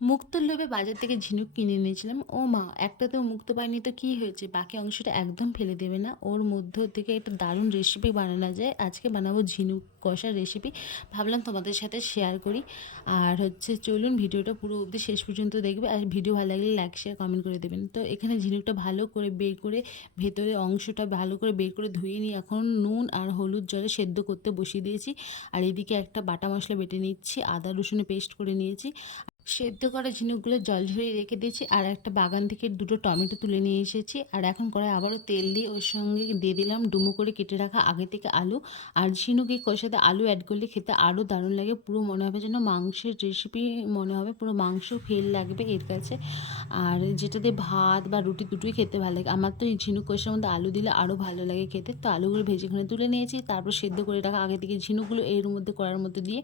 মুক্তোর লোভে বাজার থেকে ঝিনুক কিনে এনেছিলাম। ও মা! একটাতেও মুক্তো পাইনি তো কী হয়েছে? বাকি অংশটা একদম ফেলে দেবে না। ওর মধ্য থেকে একটা দারুণ রেসিপি বানানো যায়। আজকে বানাবো ঝিনুক কষার রেসিপি। ভাবলাম তোমাদের সাথে শেয়ার করি। আর হচ্ছে চলুন ভিডিওটা পুরো অবধি শেষ পর্যন্ত দেখবে। আর ভিডিও ভালো লাগলে লাইক, শেয়ার, কমেন্ট করে দেবেন। তো এখানে ঝিনুকটা ভালো করে বের করে ভেতরের অংশটা ভালো করে বের করে ধুয়ে নিয়ে এখন নুন আর হলুদ জলে সেদ্ধ করতে বসিয়ে দিয়েছি। আর এদিকে একটা বাটা মশলা বেটে নিচ্ছি। আদা রসুনের পেস্ট করে নিয়েছি। সেদ্ধ করা ঝিনুকগুলো জল ঝরিয়ে রেখে দিয়েছি। আর একটা বাগান থেকে দুটো টমেটো তুলে নিয়ে এসেছি। আর এখন কড়াই আবারও তেল দিয়ে ওর সঙ্গে দিয়ে দিলাম ডুমো করে কেটে রাখা আগে থেকে আলু। আর ঝিনুক এই কষাতে আলু অ্যাড করলে খেতে আরও দারুণ লাগে। পুরো মনে হবে যেন মাংসের রেসিপি মনে হবে, পুরো মাংস ফেল লাগবে এর কাছে। আর যেটা দিয়ে ভাত বা রুটি দুটোই খেতে ভালো লাগে। আমার তো এই ঝিনুক কষার মধ্যে আলু দিলে আরও ভালো লাগে খেতে। তো আলুগুলো ভেজে এখানে তুলে নিয়েছি। তারপর সেদ্ধ করে রাখা আগে থেকে ঝিনুকগুলো এর মধ্যে কড়ার মধ্যে দিয়ে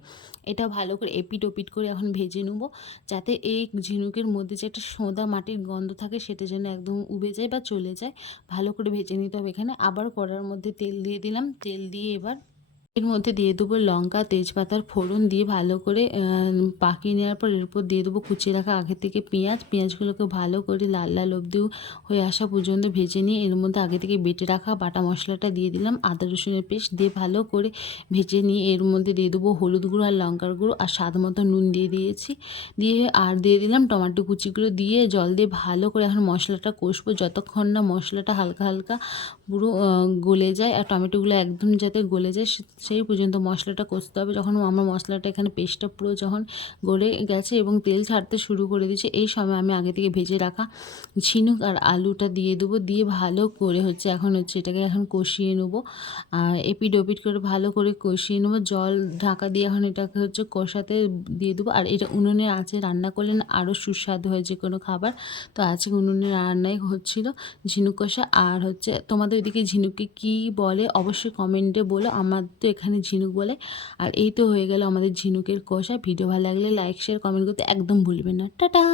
এটা ভালো করে এপিট ওপিট করে এখন ভেজে নেবো, যাতে এই ঝিনুকের মধ্যে যে একটা সোঁদা মাটির গন্ধ থাকে সেটা যেন একদম উবে যায় বা চলে যায়। ভালো করে ভেজে নিতে হবে। এখানে আবার কড়ার মধ্যে তেল দিয়ে দিলাম। তেল দিয়ে এবার এর মধ্যে দিয়ে দেবো লঙ্কা, তেজপাতার ফোড়ন দিয়ে ভালো করে পাকিয়ে নেওয়ার পর এর উপর দিয়ে দেবো কুচিয়ে রাখা আগে থেকে পেঁয়াজ। পেঁয়াজগুলোকে ভালো করে লাল লাল অবধি হয়ে আসা পর্যন্ত ভেজে নিয়ে এর মধ্যে আগে থেকে বেটে রাখা বাটা মশলাটা দিয়ে দিলাম, আদা রসুনের পেস্ট দিয়ে ভালো করে ভেজে নিয়ে এর মধ্যে দিয়ে দেবো হলুদ গুঁড়ো আর লঙ্কার গুঁড়ো আর স্বাদ মতো নুন দিয়ে দিয়েছি। দিয়ে আর দিয়ে দিলাম টমেটো কুচিগুলো দিয়ে জল দিয়ে ভালো করে এখন মশলাটা কষবো যতক্ষণ না মশলাটা হালকা হালকা পুরো গলে যায় আর টমেটোগুলো একদম যাতে গলে যায় সেই পর্যন্ত মশলাটা কষতে হবে। যখন আমার মশলাটা এখানে পেস্টটা পুরো যখন গলে গেছে এবং তেল ছাড়তে শুরু করে দিয়েছে, এই সময় আমি আগে থেকে ভেজে রাখা ঝিনুক আর আলুটা দিয়ে দেবো। দিয়ে ভালো করে হচ্ছে এখন হচ্ছে এটাকে এখন কষিয়ে নেবো। আর এপিট ওপিট করে ভালো করে কষিয়ে নেবো। জল ঢাকা দিয়ে এখন এটাকে হচ্ছে কষাতে দিয়ে দেবো। আর এটা উনুনের আঁচে রান্না করলে না আরও সুস্বাদু হয় যে কোনো খাবার। তো আজকে উনুনের রান্নাই হচ্ছিলো ঝিনুক কষা। আর হচ্ছে তোমাদের ওইদিকে ঝিনুককে কী বলে অবশ্যই কমেন্টে বলো। আমার তো এখানে ঝিনুক বলে। আর এই তো হয়ে গেল আমাদের ঝিনুকের কষা। ভিডিও ভালো লাগলে লাইক, শেয়ার, কমেন্ট করতে একদম ভুলবেন না। টাটা।